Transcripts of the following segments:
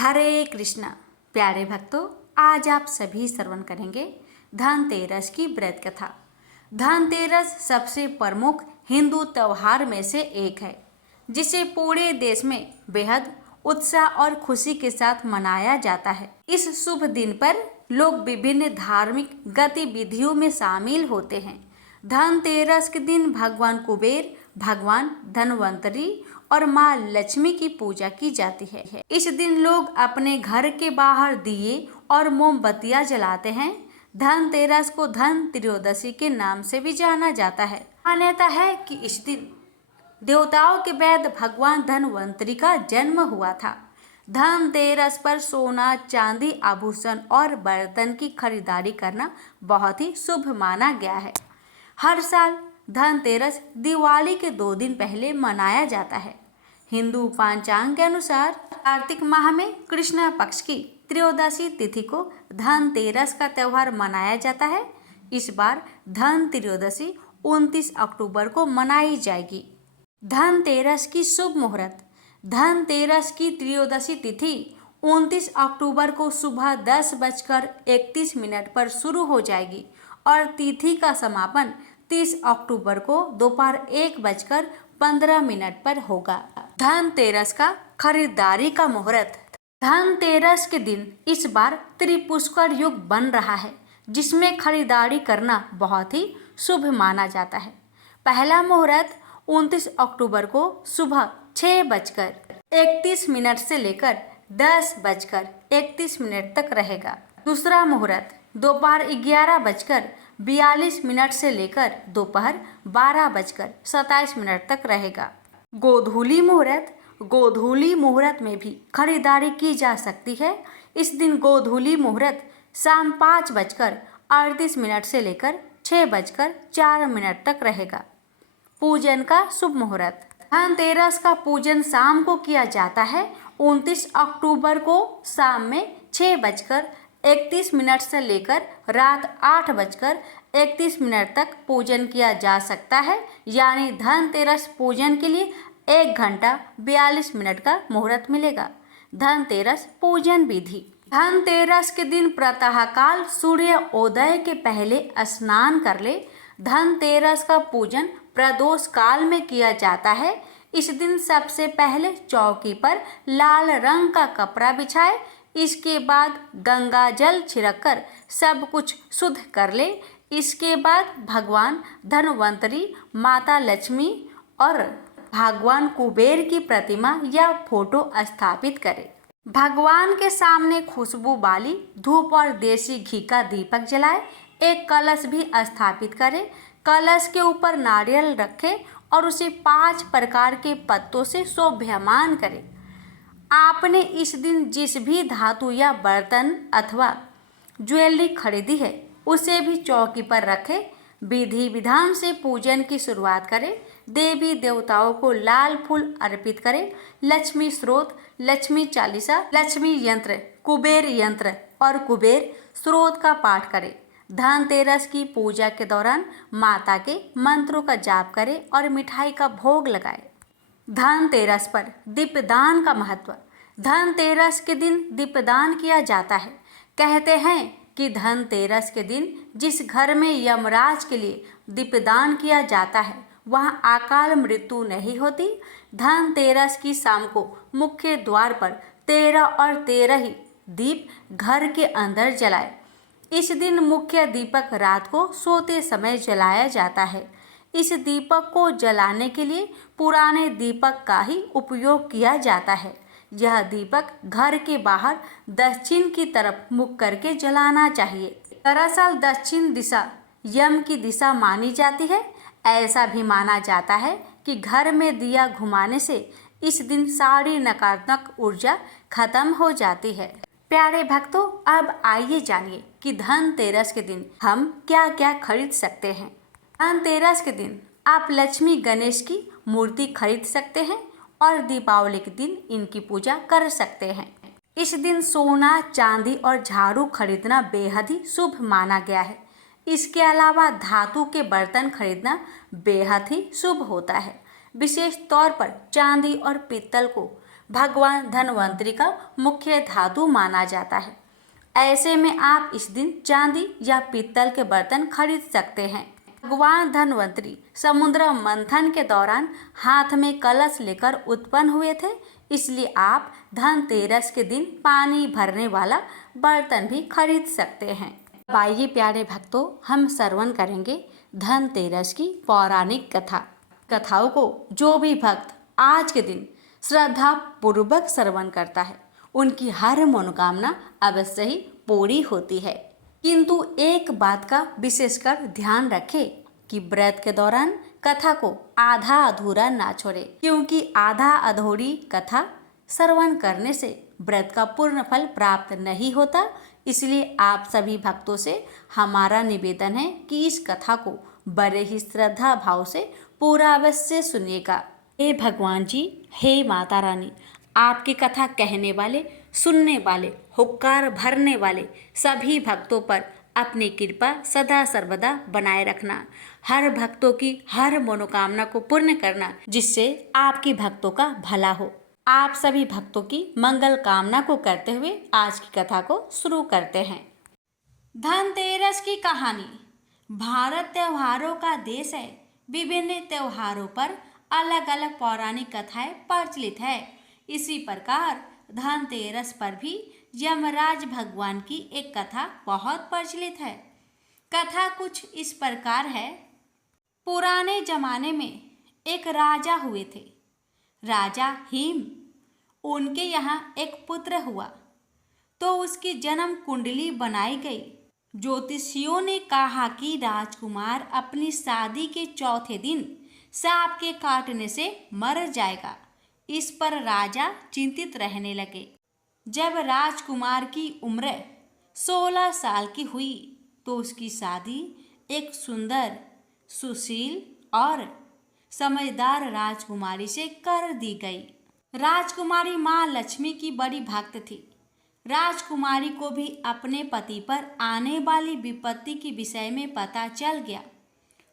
हरे कृष्णा। प्यारे भक्तों, आज आप सभी श्रवण करेंगे धनतेरस की व्रत कथा। धनतेरस सबसे प्रमुख हिंदू त्योहार में से एक है, जिसे पूरे देश में बेहद उत्साह और खुशी के साथ मनाया जाता है। इस शुभ दिन पर लोग विभिन्न धार्मिक गतिविधियों में शामिल होते हैं। धनतेरस के दिन भगवान कुबेर, भगवान धनवंतरी और माँ लक्ष्मी की पूजा की जाती है। इस दिन लोग अपने घर के बाहर दिए और मोमबत्तियां जलाते हैं। धनतेरस को धन त्रयोदशी के नाम से भी जाना जाता है। मान्यता है कि इस दिन देवताओं के वैद्य भगवान धनवंतरी का जन्म हुआ था। धनतेरस पर सोना, चांदी, आभूषण और बर्तन की खरीदारी करना बहुत ही शुभ माना गया है। हर साल धनतेरस दिवाली के 2 दिन पहले मनाया जाता है। हिंदू पंचांग के अनुसार कार्तिक माह में कृष्ण पक्ष की त्रयोदशी तिथि को धनतेरस का त्यौहार मनाया जाता है। इस बार धन त्रयोदशी 29 अक्टूबर को मनाई जाएगी। धनतेरस की शुभ मुहूर्त। धनतेरस की त्रयोदशी तिथि 29 अक्टूबर को सुबह 10:31 पर शुरू हो जाएगी और तिथि का समापन 30 अक्टूबर को दोपहर 1:15 पर होगा। धनतेरस का खरीदारी का मुहूर्त। धनतेरस के दिन इस बार त्रिपुष्कर योग बन रहा है, जिसमें खरीदारी करना बहुत ही शुभ माना जाता है। पहला मुहूर्त 29 अक्टूबर को सुबह 6:31 से लेकर 10:31 तक रहेगा। दूसरा मुहूर्त दोपहर 11:42 से लेकर दोपहर 12:27 तक रहेगा। गोधूली मुहूर्त। गोधूली मुहूर्त में भी खरीदारी की जा सकती है। इस दिन गोधूली मुहूर्त शाम 5:38 से लेकर 6:04 तक रहेगा। पूजन का शुभ मुहूर्त। धनतेरस का पूजन शाम को किया जाता है। 29 अक्टूबर को शाम में 6:31 से लेकर रात 8:31 तक पूजन किया जा सकता है। यानी धनतेरस पूजन के लिए 1 घंटा 42 मिनट का मुहूर्त मिलेगा। धनतेरस पूजन विधि। धनतेरस के दिन प्रातःकाल सूर्य उदय के पहले स्नान कर ले। धनतेरस का पूजन प्रदोष काल में किया जाता है। इस दिन सबसे पहले चौकी पर लाल रंग का कपड़ा बिछाए। इसके बाद गंगा जल छिड़ककर सब कुछ शुद्ध कर ले। इसके बाद भगवान धनवंतरी, माता लक्ष्मी और भगवान कुबेर की प्रतिमा या फोटो स्थापित करें। भगवान के सामने खुशबू वाली धूप और देसी घी का दीपक जलाए। एक कलश भी स्थापित करें। कलश के ऊपर नारियल रखें और उसे 5 प्रकार के पत्तों से शोभायमान करें। आपने इस दिन जिस भी धातु या बर्तन अथवा ज्वेलरी खरीदी है, उसे भी चौकी पर रखें। विधि विधान से पूजन की शुरुआत करें। देवी देवताओं को लाल फूल अर्पित करें। लक्ष्मी स्रोत, लक्ष्मी चालीसा, लक्ष्मी यंत्र, कुबेर यंत्र और कुबेर स्रोत का पाठ करें। धनतेरस की पूजा के दौरान माता के मंत्रों का जाप करें और मिठाई का भोग लगाएं। धनतेरस पर दीपदान का महत्व। धनतेरस के दिन दीपदान किया जाता है। कहते हैं कि धनतेरस के दिन जिस घर में यमराज के लिए दीपदान किया जाता है, वहां अकाल मृत्यु नहीं होती। धनतेरस की शाम को मुख्य द्वार पर 13 और 13 ही दीप घर के अंदर जलाए। इस दिन मुख्य दीपक रात को सोते समय जलाया जाता है। इस दीपक को जलाने के लिए पुराने दीपक का ही उपयोग किया जाता है। यह दीपक घर के बाहर दक्षिण की तरफ मुख करके जलाना चाहिए। दरअसल दक्षिण दिशा यम की दिशा मानी जाती है। ऐसा भी माना जाता है कि घर में दिया घुमाने से इस दिन सारी नकारात्मक ऊर्जा खत्म हो जाती है। प्यारे भक्तों, अब आइए जानिए कि धनतेरस के दिन हम क्या क्या खरीद सकते हैं। धनतेरस के दिन आप लक्ष्मी गणेश की मूर्ति खरीद सकते हैं और दीपावली के दिन इनकी पूजा कर सकते हैं। इस दिन सोना, चांदी और झाड़ू खरीदना बेहद ही शुभ माना गया है। इसके अलावा धातु के बर्तन खरीदना बेहद ही शुभ होता है। विशेष तौर पर चांदी और पीतल को भगवान धनवंतरी का मुख्य धातु माना जाता है। ऐसे में आप इस दिन चांदी या पीतल के बर्तन खरीद सकते हैं। भगवान धनवंतरी समुद्र मंथन के दौरान हाथ में कलश लेकर उत्पन्न हुए थे, इसलिए आप धनतेरस के दिन पानी भरने वाला बर्तन भी खरीद सकते हैं। अब आइए प्यारे भक्तों, हम श्रवण करेंगे धनतेरस की पौराणिक कथाओं को जो भी भक्त आज के दिन श्रद्धा पूर्वक श्रवण करता है, उनकी हर मनोकामना अवश्य ही पूरी होती है। किंतु एक बात का विशेषकर ध्यान रखें कि व्रत के दौरान कथा को आधा अधूरा ना छोड़े, क्योंकि आधा अधूरी कथा श्रवण करने से व्रत का पूर्ण फल प्राप्त नहीं होता। इसलिए आप सभी भक्तों से हमारा निवेदन है कि इस कथा को बड़े ही श्रद्धा भाव से पूरा अवश्य सुनिएगा। हे भगवान जी, हे माता रानी, आपकी कथा कहने वाले, सुनने वाले, हुक्कार भरने वाले सभी भक्तों पर अपनी कृपा सदा सर्वदा बनाए रखना। हर भक्तों की हर मनोकामना को पूर्ण करना, जिससे आपकी भक्तों का भला हो। आप सभी भक्तों की मंगल कामना को करते हुए आज की कथा को शुरू करते हैं। धनतेरस की कहानी। भारत त्योहारों का देश है। विभिन्न त्योहारों पर अलग अलग पौराणिक कथाएं प्रचलित है। इसी प्रकार धनतेरस पर भी यमराज भगवान की एक कथा बहुत प्रचलित है। कथा कुछ इस प्रकार है। पुराने जमाने में एक राजा हुए थे, राजा हिम। उनके यहाँ एक पुत्र हुआ तो उसकी जन्म कुंडली बनाई गई। ज्योतिषियों ने कहा कि राजकुमार अपनी शादी के चौथे दिन सांप के काटने से मर जाएगा। इस पर राजा चिंतित रहने लगे। जब राजकुमार की उम्र 16 साल की हुई तो उसकी शादी एक सुंदर, सुशील और समझदार राजकुमारी से कर दी गई। राजकुमारी माँ लक्ष्मी की बड़ी भक्त थी। राजकुमारी को भी अपने पति पर आने वाली विपत्ति के विषय में पता चल गया।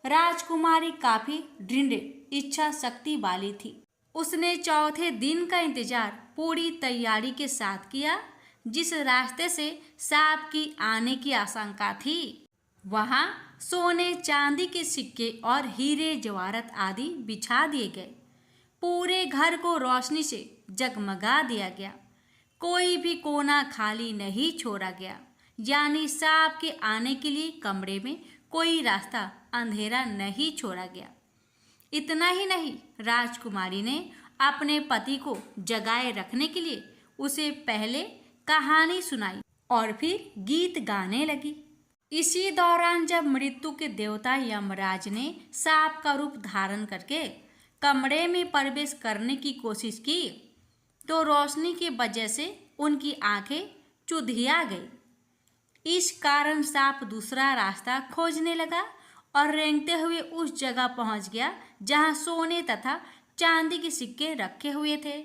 राजकुमारी काफी दृढ़ इच्छा शक्ति वाली थी। उसने चौथे दिन का इंतजार पूरी तैयारी के साथ किया। जिस रास्ते से सांप की आने की आशंका थी, वहां सोने चांदी के सिक्के और हीरे जवाहरात आदि बिछा दिए गए। पूरे घर को रोशनी से जगमगा दिया गया। कोई भी कोना खाली नहीं छोड़ा गया, यानी सांप के आने के लिए कमरे में कोई रास्ता अंधेरा नहीं छोड़ा गया। इतना ही नहीं, राजकुमारी ने अपने पति को जगाए रखने के लिए उसे पहले कहानी सुनाई और फिर गीत गाने लगी। इसी दौरान जब मृत्यु के देवता यमराज ने सांप का रूप धारण करके कमरे में प्रवेश करने की कोशिश की तो रोशनी की वजह से उनकी आंखें चुंधिया गई। इस कारण सांप दूसरा रास्ता खोजने लगा और रेंगते हुए उस जगह पहुंच गया जहां सोने तथा चांदी के सिक्के रखे हुए थे।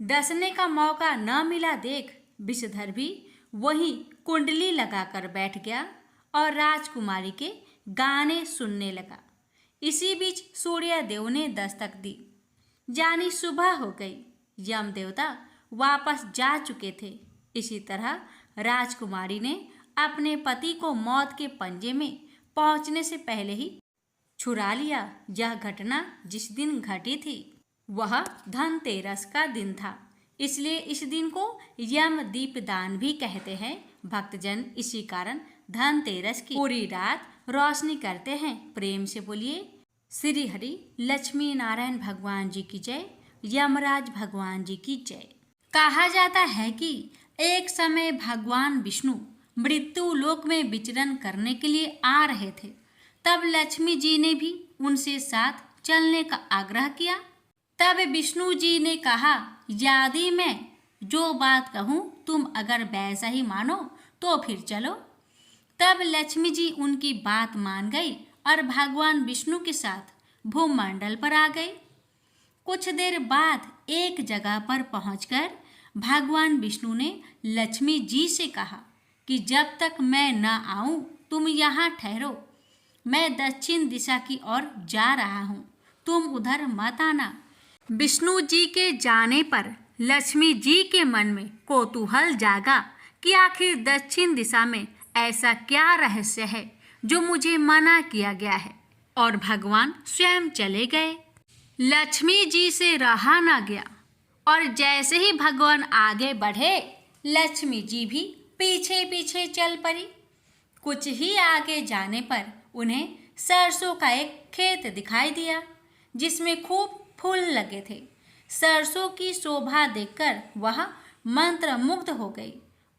डसने का मौका न मिला देख विषधर भी वहीं कुंडली लगाकर बैठ गया और राजकुमारी के गाने सुनने लगा। इसी बीच सूर्य देव ने दस्तक दी, जानी सुबह हो गई। यम देवता वापस जा चुके थे। इसी तरह राजकुमारी ने अपने पति को मौत के पंजे में पहुंचने से पहले ही छुड़ा लिया। यह घटना जिस दिन घटी थी वह धनतेरस का दिन था, इसलिए इस दिन को यम दीपदान भी कहते हैं। भक्तजन इसी कारण धनतेरस की पूरी रात रोशनी करते हैं। प्रेम से बोलिए श्री हरि लक्ष्मी नारायण भगवान जी की जय, यमराज भगवान जी की जय। कहा जाता है कि एक समय भगवान विष्णु मृत्यु लोक में विचरण करने के लिए आ रहे थे। तब लक्ष्मी जी ने भी उनसे साथ चलने का आग्रह किया। तब विष्णु जी ने कहा, यदि मैं जो बात कहूँ तुम अगर वैसा ही मानो तो फिर चलो। तब लक्ष्मी जी उनकी बात मान गई और भगवान विष्णु के साथ भूमंडल पर आ गए। कुछ देर बाद एक जगह पर पहुंचकर भगवान विष्णु ने लक्ष्मी जी से कहा कि जब तक मैं न आऊं तुम यहाँ ठहरो। मैं दक्षिण दिशा की ओर जा रहा हूँ, तुम उधर मत आना। विष्णु जी के जाने पर लक्ष्मी जी के मन में कौतूहल जागा कि आखिर दक्षिण दिशा में ऐसा क्या रहस्य है जो मुझे मना किया गया है, और भगवान स्वयं चले गए। लक्ष्मी जी से रहा ना गया और जैसे ही भगवान आगे बढ़े, लक्ष्मी जी भी पीछे पीछे चल पड़ी। कुछ ही आगे जाने पर उन्हें सरसों का एक खेत दिखाई दिया जिसमें खूब फूल लगे थे। सरसों की शोभा देखकर वह मंत्रमुग्ध हो गई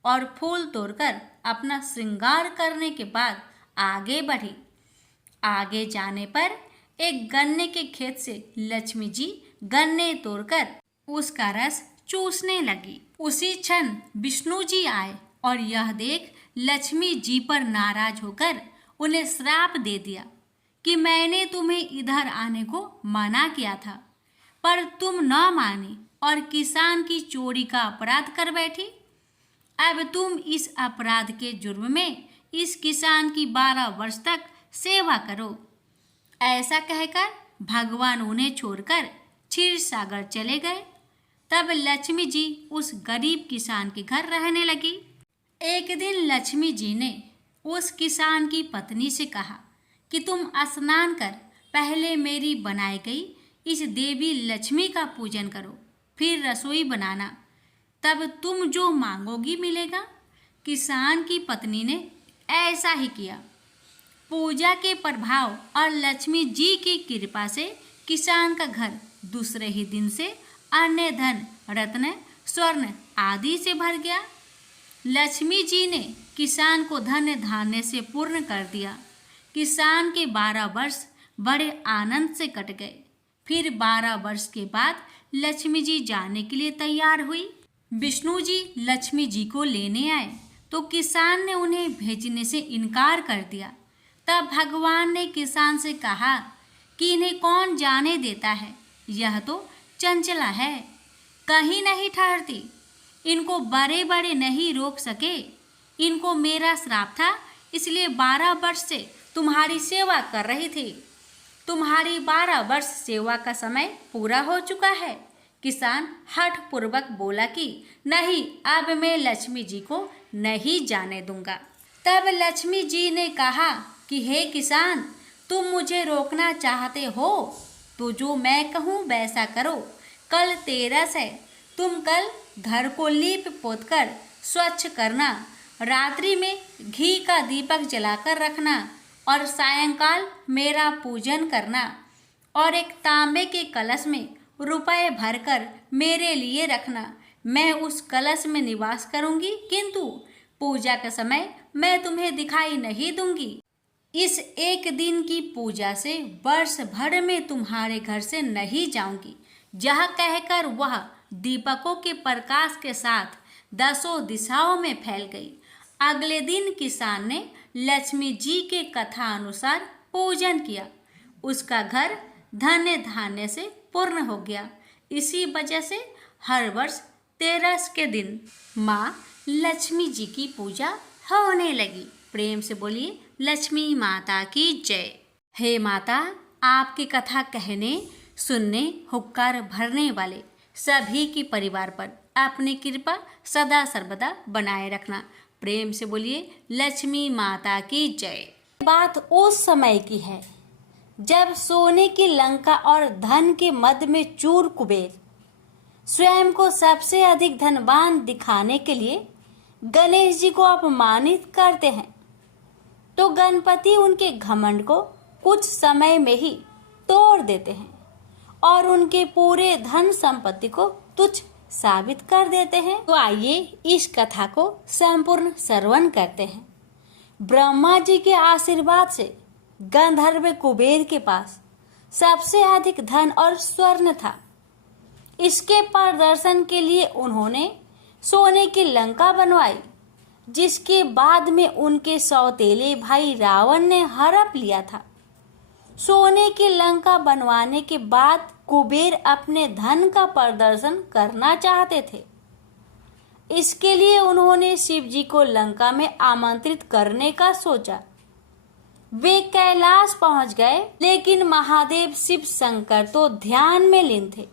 और फूल तोड़कर अपना श्रृंगार करने के बाद आगे बढ़ी। आगे जाने पर एक गन्ने के खेत से लक्ष्मी जी गन्ने तोड़कर उसका रस चूसने लगी। उसी क्षण विष्णु जी आए और यह देख लक्ष्मी जी पर नाराज होकर उन्हें श्राप दे दिया कि मैंने तुम्हें इधर आने को मना किया था, पर तुम न मानी और किसान की चोरी का अपराध कर बैठी। अब तुम इस अपराध के जुर्म में इस किसान की 12 वर्ष तक सेवा करो। ऐसा कहकर भगवान उन्हें छोड़कर क्षीर सागर चले गए। तब लक्ष्मी जी उस गरीब किसान के घर रहने लगी। एक दिन लक्ष्मी जी ने उस किसान की पत्नी से कहा कि तुम स्नान कर पहले मेरी बनाई गई इस देवी लक्ष्मी का पूजन करो, फिर रसोई बनाना, तब तुम जो मांगोगी मिलेगा। किसान की पत्नी ने ऐसा ही किया। पूजा के प्रभाव और लक्ष्मी जी की कृपा से किसान का घर दूसरे ही दिन से अन्य धन, रत्न, स्वर्ण आदि से भर गया। लक्ष्मी जी ने किसान को धन्य धान्य से पूर्ण कर दिया। किसान के 12 वर्ष बड़े आनंद से कट गए। फिर 12 वर्ष के बाद लक्ष्मी जी जाने के लिए तैयार हुई। विष्णु जी लक्ष्मी जी को लेने आए तो किसान ने उन्हें भेजने से इनकार कर दिया। तब भगवान ने किसान से कहा कि इन्हें कौन जाने देता है, यह तो चंचला है, कहीं नहीं ठहरती, इनको बड़े बड़े नहीं रोक सके। इनको मेरा श्राप था, इसलिए 12 वर्ष से तुम्हारी सेवा कर रही थी। तुम्हारी 12 वर्ष सेवा का समय पूरा हो चुका है। किसान हठ पूर्वक बोला कि नहीं, अब मैं लक्ष्मी जी को नहीं जाने दूंगा। तब लक्ष्मी जी ने कहा कि हे किसान, तुम मुझे रोकना चाहते हो तो जो मैं कहूँ वैसा करो। कल तेरस है, तुम कल घर को लीप पोत कर स्वच्छ करना, रात्रि में घी का दीपक जलाकर रखना और सायंकाल मेरा पूजन करना, और एक तांबे के कलश में रुपए भरकर मेरे लिए रखना। मैं उस कलश में निवास करूंगी, किंतु पूजा के समय मैं तुम्हें दिखाई नहीं दूंगी। इस एक दिन की पूजा से वर्ष भर में तुम्हारे घर से नहीं जाऊंगी। यह कहकर वह दीपकों के प्रकाश के साथ 10 दिशाओं में फैल गई। अगले दिन किसान ने लक्ष्मी जी के कथा अनुसार पूजन किया। उसका घर धन्य धान्य से पूर्ण हो गया। इसी वजह से हर वर्ष तेरस के दिन माँ लक्ष्मी जी की पूजा होने लगी। प्रेम से बोलिए लक्ष्मी माता की जय। हे माता, आपकी कथा कहने, सुनने, हुक्कार भरने वाले सभी की परिवार पर अपनी कृपा सदा सर्वदा बनाए रखना। प्रेम से बोलिए लक्ष्मी माता की जय। बात उस समय की है जब सोने की लंका और धन के मद में चूर कुबेर स्वयं को सबसे अधिक धनवान दिखाने के लिए गणेश जी को अपमानित करते हैं, तो गणपति उनके घमंड को कुछ समय में ही तोड़ देते हैं और उनके पूरे धन संपत्ति को तुच्छ साबित कर देते हैं। तो आइए इस कथा को संपूर्ण श्रवण करते हैं। ब्रह्मा जी के आशीर्वाद से गंधर्व कुबेर के पास सबसे अधिक धन और स्वर्ण था। इसके प्रदर्शन के लिए उन्होंने सोने की लंका बनवाई, जिसके बाद में उनके सौतेले भाई रावण ने हड़प लिया था। सोने की लंका बनवाने के बाद कुबेर अपने धन का प्रदर्शन करना चाहते थे। इसके लिए उन्होंने शिव जी को लंका में आमंत्रित करने का सोचा। वे कैलाश पहुंच गए, लेकिन महादेव शिव शंकर तो ध्यान में लीन थे।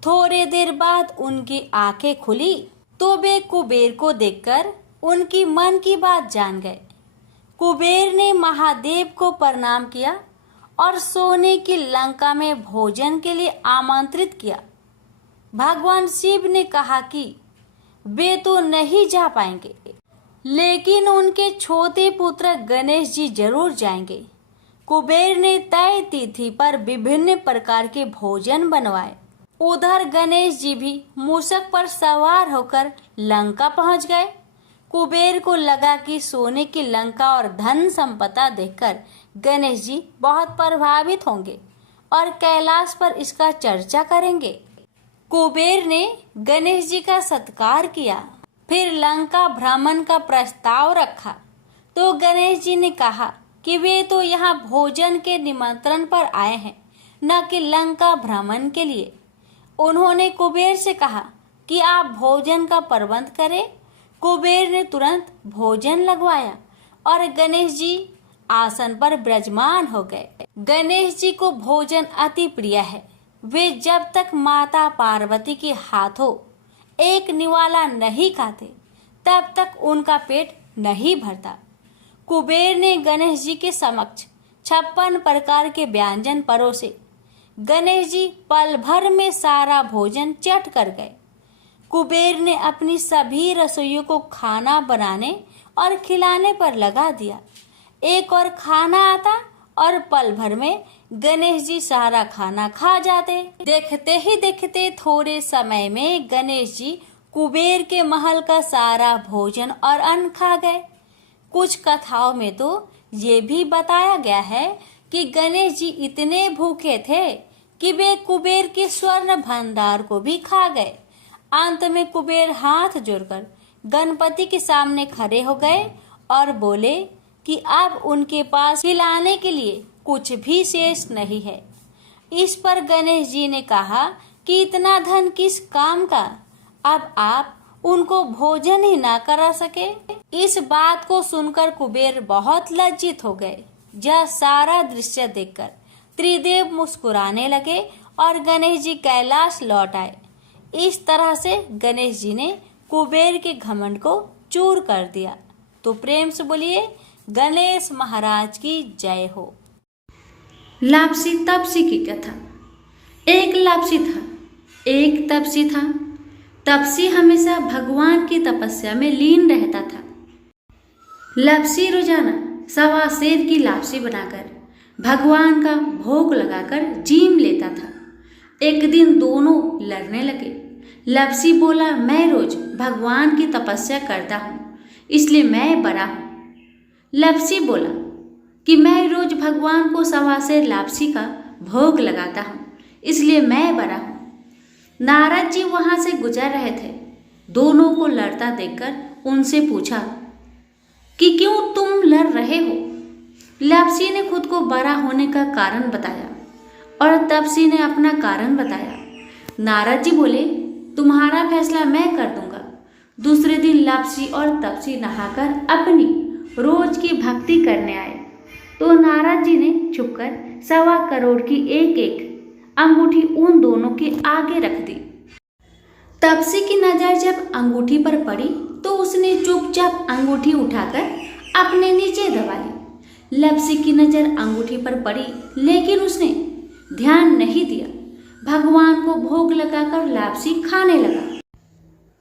थोड़ी देर बाद उनकी आंखें खुली तो वे कुबेर को देखकर उनकी मन की बात जान गए। कुबेर ने महादेव को प्रणाम किया और सोने की लंका में भोजन के लिए आमंत्रित किया। भगवान शिव ने कहा कि वे तो नहीं जा पाएंगे, लेकिन उनके छोटे पुत्र गणेश जी जरूर जाएंगे। कुबेर ने तय तिथि पर विभिन्न प्रकार के भोजन बनवाए। उधर गणेश जी भी मूषक पर सवार होकर लंका पहुंच गए। कुबेर को लगा कि सोने की लंका और धन संपदा देखकर गणेश जी बहुत प्रभावित होंगे और कैलाश पर इसका चर्चा करेंगे। कुबेर ने गणेश जी का सत्कार किया, फिर लंका भ्रमण का प्रस्ताव रखा तो गणेश जी ने कहा कि वे तो यहाँ भोजन के निमंत्रण पर आए हैं, न कि लंका भ्रमण के लिए। उन्होंने कुबेर से कहा कि आप भोजन का प्रबंध करें। कुबेर ने तुरंत भोजन लगवाया और गणेश जी आसन पर विराजमान हो गए। गणेश जी को भोजन अति प्रिय है। वे जब तक माता पार्वती के हाथों एक निवाला नहीं खाते तब तक उनका पेट नहीं भरता। कुबेर ने गणेश जी के समक्ष 56 प्रकार के व्यंजन परोसे। गणेश जी पल भर में सारा भोजन चट कर गए। कुबेर ने अपनी सभी रसोइयों को खाना बनाने और खिलाने पर लगा दिया। एक और खाना आता और पल भर में गणेश जी सारा खाना खा जाते। देखते ही देखते थोड़े समय में गणेश जी कुबेर के महल का सारा भोजन और अन्न खा गए। कुछ कथाओं में तो ये भी बताया गया है कि गणेश जी इतने भूखे थे कि वे कुबेर के स्वर्ण भंडार को भी खा गए। अंत में कुबेर हाथ जोड़कर गणपति के सामने खड़े हो गए और बोले कि अब उनके पास खिलाने के लिए कुछ भी शेष नहीं है। इस पर गणेश जी ने कहा कि इतना धन किस काम का, अब आप उनको भोजन ही ना करा सके। इस बात को सुनकर कुबेर बहुत लज्जित हो गए। यह सारा दृश्य देखकर त्रिदेव मुस्कुराने लगे और गणेश जी कैलाश लौट आए। इस तरह से गणेश जी ने कुबेर के घमंड को चूर कर दिया। तो प्रेम से बोलिए गणेश महाराज की जय हो। लापसी तपसी की कथा। एक लापसी था, एक तपसी था। तपसी हमेशा भगवान की तपस्या में लीन रहता था। लापसी रोजाना सवा सेर की लापसी बनाकर भगवान का भोग लगाकर जीम लेता था। एक दिन दोनों लड़ने लगे। लापसी बोला, मैं रोज भगवान की तपस्या करता हूँ, इसलिए मैं बड़ा हूँ। लापसी बोला कि मैं रोज भगवान को सवा सेर लापसी का भोग लगाता हूँ, इसलिए मैं बड़ा हूँ। नारद जी वहां से गुजर रहे थे। दोनों को लड़ता देखकर उनसे पूछा कि क्यों तुम लड़ रहे हो। लापसी ने खुद को बड़ा होने का कारण बताया और तपसी ने अपना कारण बताया। नारद जी बोले, तुम्हारा फैसला मैं कर दूंगा। दूसरे दिन लापसी और तपसी नहाकर अपनी रोज की भक्ति करने आए तो नारद जी ने छुपकर 1.25 करोड़ की एक एक अंगूठी उन दोनों के आगे रख दी। तपसी की नजर जब अंगूठी पर पड़ी तो उसने चुपचाप अंगूठी उठाकर अपने नीचे दबा ली। लापसी की नजर अंगूठी पर पड़ी लेकिन उसने ध्यान नहीं दिया। भगवान को भोग लगाकर लापसी खाने लगा।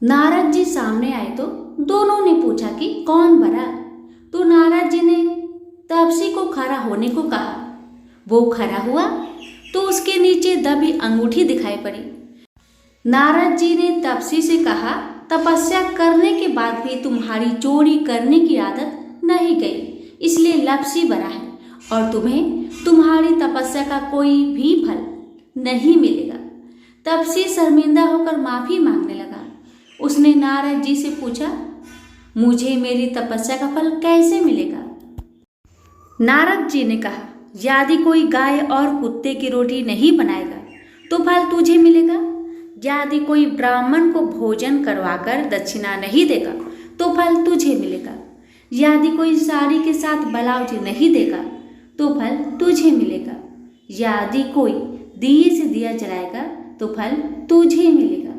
नारद जी सामने आए तो दोनों ने पूछा कि कौन बड़ा। तो नारद जी ने तपसी को खड़ा होने को कहा। वो खड़ा हुआ तो उसके नीचे दबी अंगूठी दिखाई पड़ी। नारद जी ने तपसी से कहा, तपस्या करने के बाद भी तुम्हारी चोरी करने की आदत नहीं गई, इसलिए लापसी बड़ा है और तुम्हें तुम्हारी तपस्या का कोई भी फल नहीं मिलेगा। तपसी शर्मिंदा होकर माफी मांगने लगा। उसने नारद जी से पूछा, मुझे मेरी तपस्या का फल कैसे मिलेगा। नारद जी ने कहा, यदि कोई गाय और कुत्ते की रोटी नहीं बनाएगा तो फल तुझे मिलेगा। यदि कोई ब्राह्मण को भोजन करवाकर दक्षिणा नहीं देगा तो फल तुझे मिलेगा। यदि कोई साड़ी के साथ ब्लाउज नहीं देगा तो फल तुझे मिलेगा। यदि कोई दिए से दिया जलाएगा तो फल तुझे मिलेगा।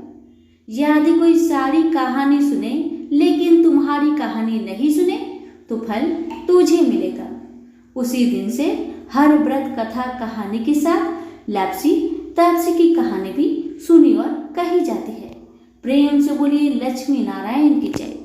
यदि कोई सारी कहानी सुने लेकिन तुम्हारी कहानी नहीं सुने तो फल तुझे मिलेगा। उसी दिन से हर व्रत कथा कहानी के साथ लापसी तापसी की कहानी भी सुनी और कही जाती है। प्रेम से बोलिए लक्ष्मी नारायण की जय।